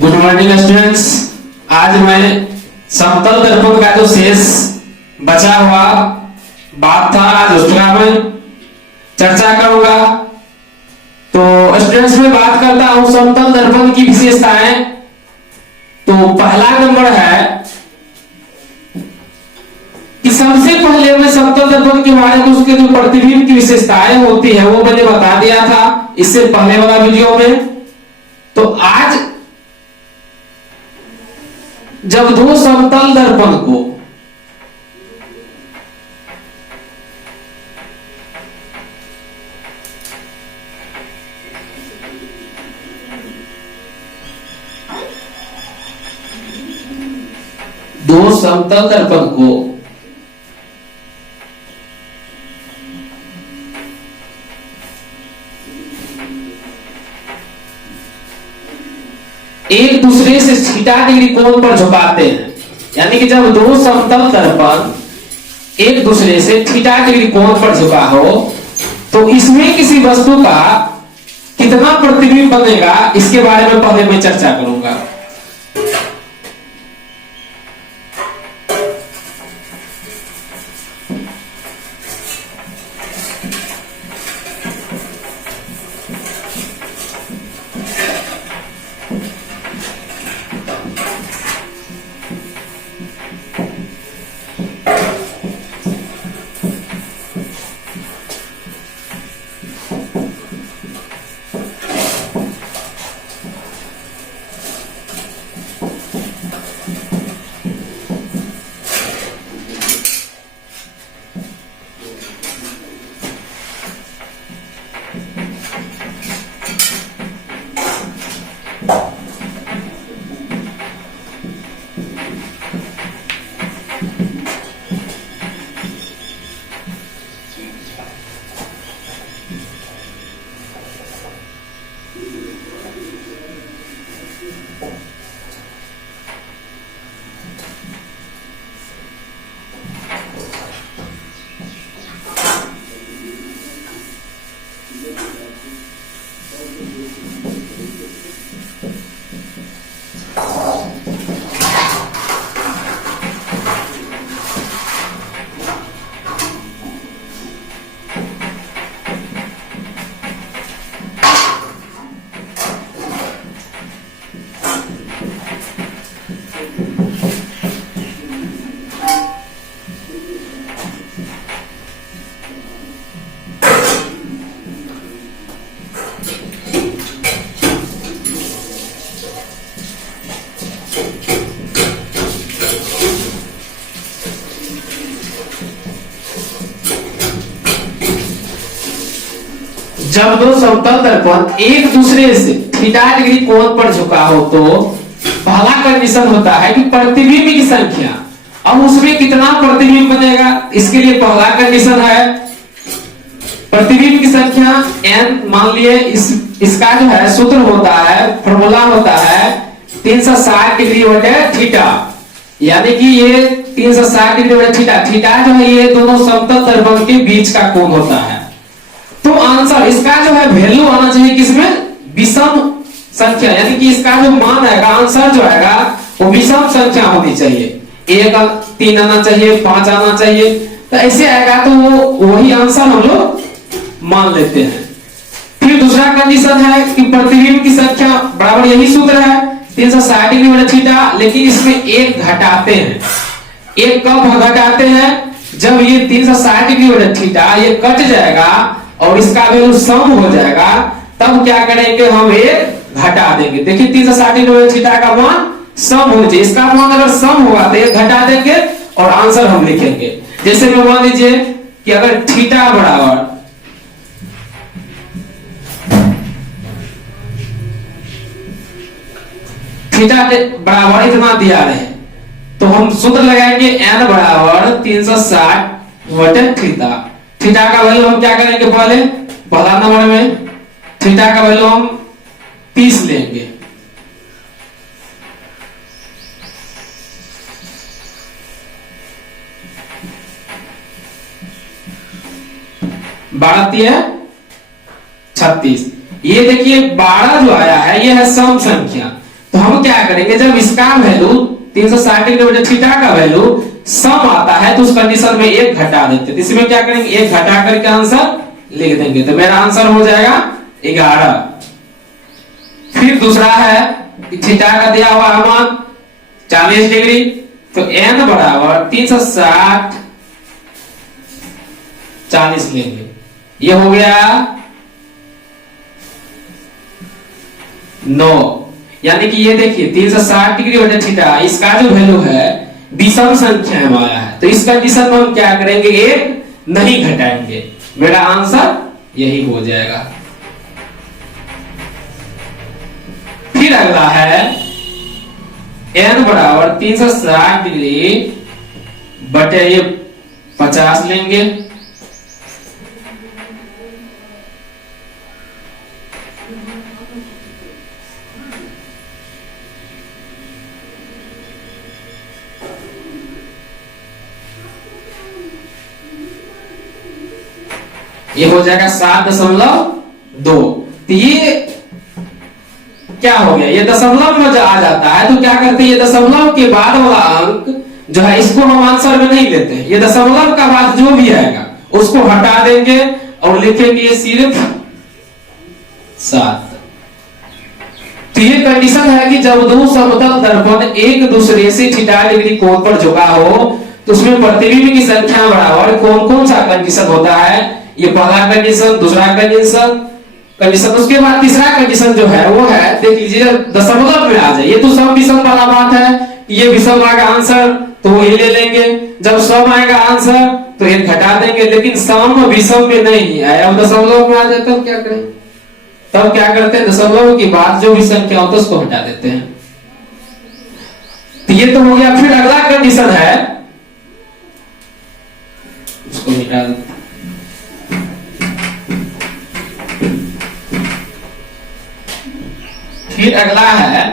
Good morning students. आज मैं समतल दर्पण का जो शेष बचा हुआ बात था आज उसका मैं चर्चा करूंगा। तो स्टूडेंट्स में बात करता हूं समतल दर्पण की विशेषताएं। तो पहला नंबर है कि सबसे पहले मैं समतल दर्पण के बारे में उसके जो प्रतिबिंब की विशेषताएं होती है वो मैंने बता दिया था इससे पहले वाला वीडियो में। तो आज जब दो समतल दर्पण को एक दूसरे से थीटा डिग्री कोण पर झुकाते हैं, यानी कि जब दो समतल दर्पण एक दूसरे से थीटा डिग्री कोण पर झुका हो तो इसमें किसी वस्तु का कितना प्रतिबिंब बनेगा इसके बारे में पहले मैं चर्चा करूंगा। जब दो समतल दर्पण एक दूसरे से थीटा डिग्री कोण पर झुका हो तो पहला कंडीशन होता है कि प्रतिबिंब की संख्या, अब उसमें कितना प्रतिबिंब बनेगा इसके लिए पहला कंडीशन है प्रतिबिंब की संख्या n। मान लिए इसका जो है सूत्र होता है, फॉर्मूला होता है 360 डिग्री बटे थीटा, यानी कि ये 360 डिग्री बटे थीटा। थीटा जो है ये दोनों समतल दर्पण के बीच का कोण होता है। तो आंसर इसका जो है वैल्यू आना चाहिए किसमें, विषम संख्या, यानी कि इसका जो मान आएगा आंसर जो आएगा वो विषम संख्या होनी चाहिए। 1 3 आना चाहिए, 5 आना चाहिए, तो ऐसे आएगा तो वो वही आंसर हम लोग मान लेते हैं। फिर दूसरा कंडीशन है कि प्रतिबिंब की संख्या बराबर यही सूत्र है 360 डिग्री बटे थीटा, लेकिन इसमें एक घटाते हैं। एक कब घटाते हैं, जब ये 360 डिग्री बटे थीटा ये कट जाएगा और इसका वैल्यू सम हो जाएगा, तब क्या करेंगे हम एक घटा देंगे। देखिए 360 डिग्री थीटा का मान सम होना चाहिए, इसका मान अगर सम होगा तो एक घटा देंगे और आंसर हम लिखेंगे। जैसे में मान लीजिए कि अगर थीटा बराबर इतना दिया रहे तो हम सूत्र लगाएंगे n बराबर 360 बटे थीटा। थीटा का वैल्यू हम क्या करेंगे, पहला नंबर में थीटा का वैल्यू हम 30 लेंगे। 12×3=36। ये देखिए 12 जो आया है ये है सम संख्या, तो हम क्या करेंगे, जब इसका वैल्यू 360 डिग्री बटे थीटा का वैल्यू सम आता है तो उस कंडीशन में एक घटा देते हैं। इसमें क्या करेंगे, एक घटा करके आंसर लिख देंगे। तो मेरा आंसर हो जाएगा 11। फिर दूसरा है थीटा का दिया हुआ मान 40 डिग्री, तो n बराबर 360 40 लेंगे। ये हो गया 9। यानी कि ये देखिए 360 डिग्री बटे थीटा, इसका जो वैल्यू है विषम संख्या में आया है, तो इस कंडीशन में हम क्या करेंगे, एक नहीं घटाएंगे। मेरा आंसर यही हो जाएगा। फिर अगला है n बराबर 360 डिग्री बटे ये 50 लेंगे। ये हो जाएगा 7.2। तो ये क्या हो गया, ये दशमलव में जो आ जाता है तो क्या करते हैं, ये दशमलव के बाद वाला अंक जो है इसको हम आंसर में नहीं लेते हैं। ये दशमलव का बाद जो भी आएगा उसको हटा देंगे और लिखेंगे ये सिर्फ 7। तो ये कंडीशन है कि जब दो समतल दर्पण एक दूसरे से थीटा डिग्री कोण पर झुका हो तो उसमें प्रतिबिंब की संख्या बराबर कौन कौन सा कंडीशन होता है। ये पहला कंडीशन, दूसरा कंडीशन, उसके बाद तीसरा कंडीशन जो है वो है, देख लीजिए दशमलव में आ जाए। ये तो सब विषम वाला बात है, ये विषम आएगा आंसर तो वही ले लेंगे। जब सम आएगा आंसर तो एक घटा देंगे, लेकिन सम विषम में नहीं आया, अब दशमलव में आ जाए तब क्या करें, तब क्या करते हैं, दशमलव के बाद जो भी संख्या होता है उसको हटा देते हैं। तो ये तो हो गया। फिर अगला कंडीशन है, उसको मिटा देते हैं। फिर अगला है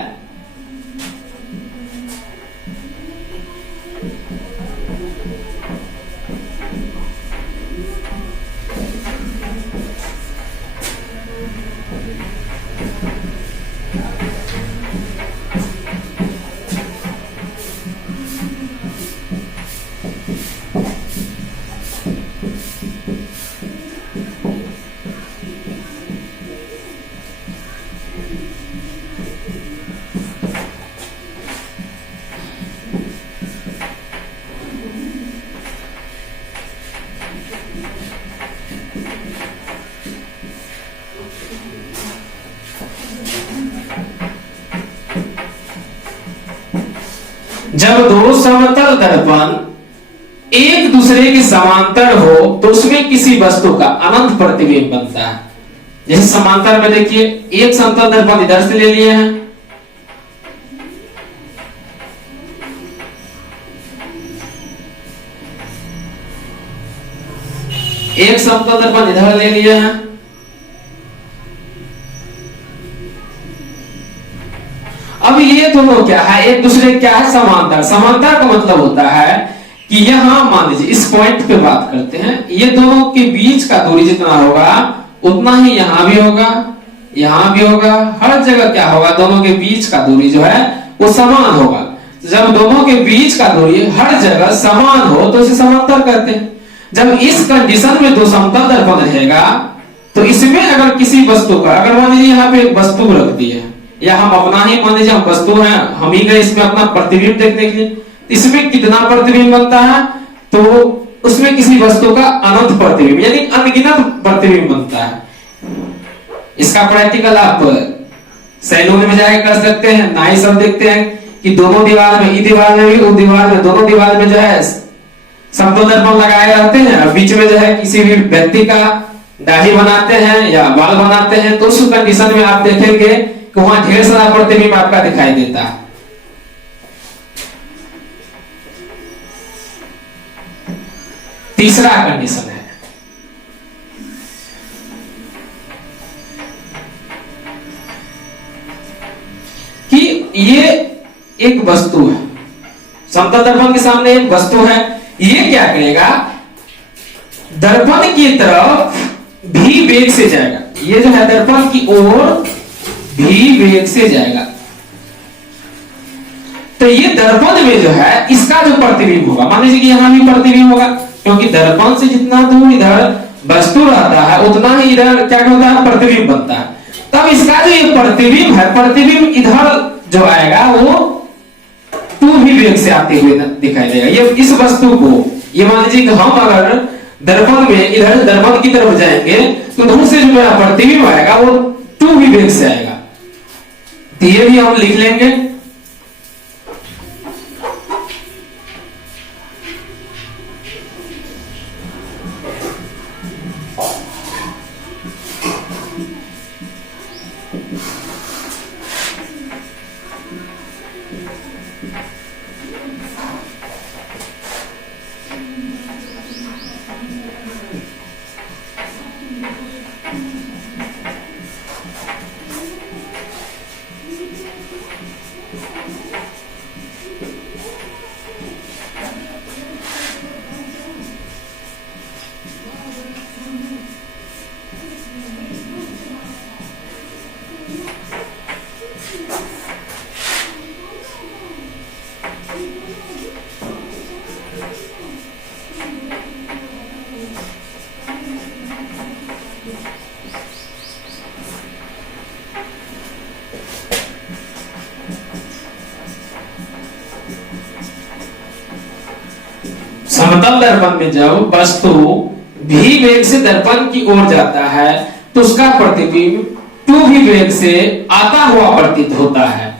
जब दो समतल दर्पण एक दूसरे के समांतर हो तो उसमें किसी वस्तु का अनंत प्रतिबिंब बनता है। जैसे समांतर में देखिए एक समतल दर्पण इधर से ले लिए हैं, एक समतल दर्पण इधर ले लिए हैं, अब ये दोनों क्या है, एक दूसरे क्या है, समांतर। समांतर का मतलब होता है कि यहां मान लीजिए इस पॉइंट पे बात करते हैं, ये दोनों के बीच का दूरी जितना होगा उतना ही यहां भी होगा, यहां भी होगा, हर जगह क्या होगा, दोनों के बीच का दूरी जो है वो समान होगा। जब दोनों के बीच का दूरी हर जगह समान हो तो इसे समांतर कहते हैं। जब इस कंडीशन में दो समतल दर्पण रहेगा तो इसमें अगर किसी वस्तु का, अगर मान लीजिए यहाँ पे एक वस्तु रख दी है, या हम अपना ही मान लीजिए हम वस्तु है, हम ही गए इसमें अपना प्रतिबिंब देखने के लिए, इसमें कितना प्रतिबिंब बनता है, तो उसमें किसी वस्तु का अनंत प्रतिबिंब यानी अनगिनत प्रतिबिंब बनता है। इसका प्रैक्टिकल आप सैलून में जाके कर सकते हैं। ना ही सब देखते हैं कि दोनों दीवार में, इस दीवार में भी उस दीवार में, दोनों दीवार में जो है समतल दर्पण लगाए रहते हैं और बीच में जो है किसी भी व्यक्ति का दाढ़ी बनाते हैं या बाल बनाते हैं, तो उस कंडीशन में आप देखेंगे कि वहां ढेर सारा प्रतिबिंब आपका दिखाई देता है। तीसरा कंडीशन है कि ये एक वस्तु है, समतल दर्पण के सामने एक वस्तु है, ये क्या करेगा, दर्पण की तरफ भी वेग से जाएगा। ये जो है दर्पण की ओर भी वेग से जाएगा। तो ये दर्पण में जो है इसका जो प्रतिबिंब होगा, मान लीजिए कि यहाँ भी प्रतिबिंब होगा, क्योंकि दर्पण से जितना दूर इधर वस्तु रहता है उतना ही इधर क्या होता है, प्रतिबिंब बनता है। तब इसका जो ये प्रतिबिंब है, प्रतिबिंब इधर जो आएगा वो 2v वेग से आते हुए दिखाई देगा। ये इस वस्तु को, ये मान लीजिए कि हम अगर दर्पण में इधर दर्पण की तरफ जाएंगे तो उधर से जो प्रतिबिंब आएगा वो 2v वेग से आएगा। तो ये भी हम लिख लेंगे। समतल दर्पण में जब वस्तु भी वेग से दर्पण की ओर जाता है तो उसका प्रतिबिंब 2v वेग से आता हुआ प्रतीत होता है।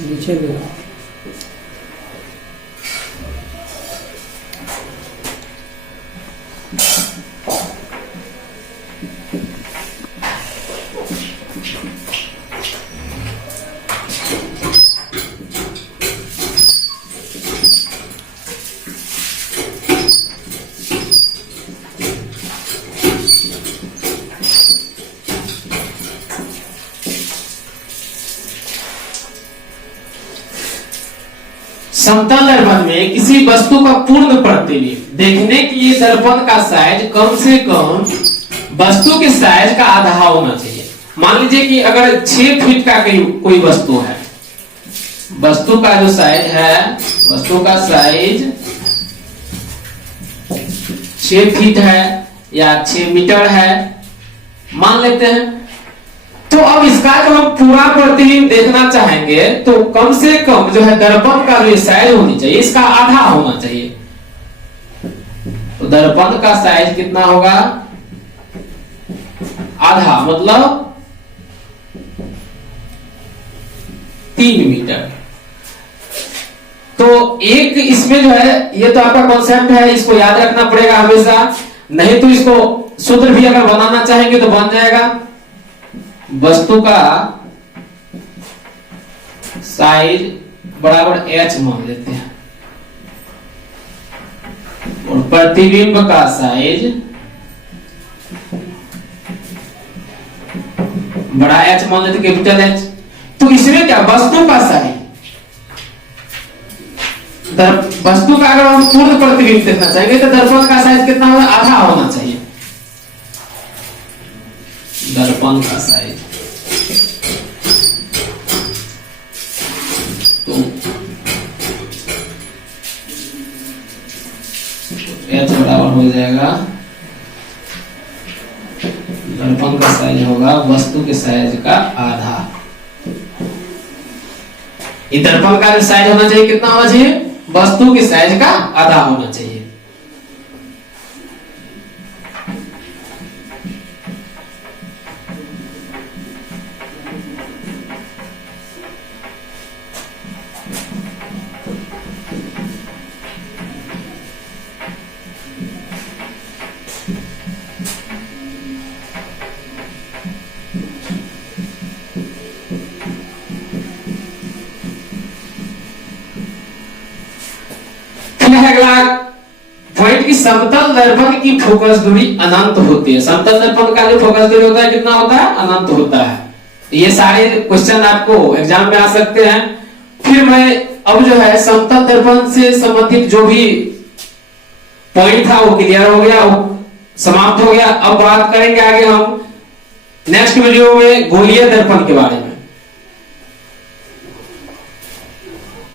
नीचे गिरा। समतल दर्पण में किसी वस्तु का पूर्ण प्रतिबिंब देखने के लिए दर्पण का साइज कम से कम वस्तु के साइज का आधा होना चाहिए। मान लीजिए कि अगर 6 फीट का कोई वस्तु है, वस्तु का जो साइज है, वस्तु का साइज 6 फीट है या 6 मीटर है मान लेते हैं, तो अब इसका जो हम पूरा प्रतिबिंब देखना चाहेंगे तो कम से कम जो है दर्पण का जो साइज होनी चाहिए इसका आधा होना चाहिए। तो दर्पण का साइज कितना होगा, आधा, मतलब 3 मीटर। तो एक इसमें जो है, ये तो आपका कॉन्सेप्ट है, इसको याद रखना पड़ेगा हमेशा, नहीं तो इसको सूत्र भी अगर बनाना चाहेंगे तो बन जाएगा। वस्तु का साइज बराबर h मान लेते हैं और प्रतिबिंब का साइज बड़ा H मान लेते, कैपिटल H। तो इसमें क्या, वस्तु का साइज, वस्तु का अगर हम पूर्ण प्रतिबिंब देखना चाहेंगे तो दर्पण का साइज कितना होगा, आधा होना चाहिए। दर्पण का साइज तो H बराबर हो जाएगा, दर्पण का साइज होगा वस्तु के साइज का आधा। ये दर्पण का साइज होना चाहिए, कितना होना चाहिए, वस्तु के साइज का आधा होना चाहिए। पॉइंट की समतल दर्पण की फोकस दूरी अनंत होती है। समतल दर्पण का जो फोकस दूरी होता है कितना होता है? अनंत होता है। ये सारे क्वेश्चन आपको एग्जाम में आ सकते हैं। फिर मैं अब जो है समतल दर्पण से संबंधित जो भी पॉइंट था वो क्लियर हो गया, वो समाप्त हो गया। अब बात करेंगे आगे हम नेक्स्ट वीडियो में गोलीय दर्पण के बारे में।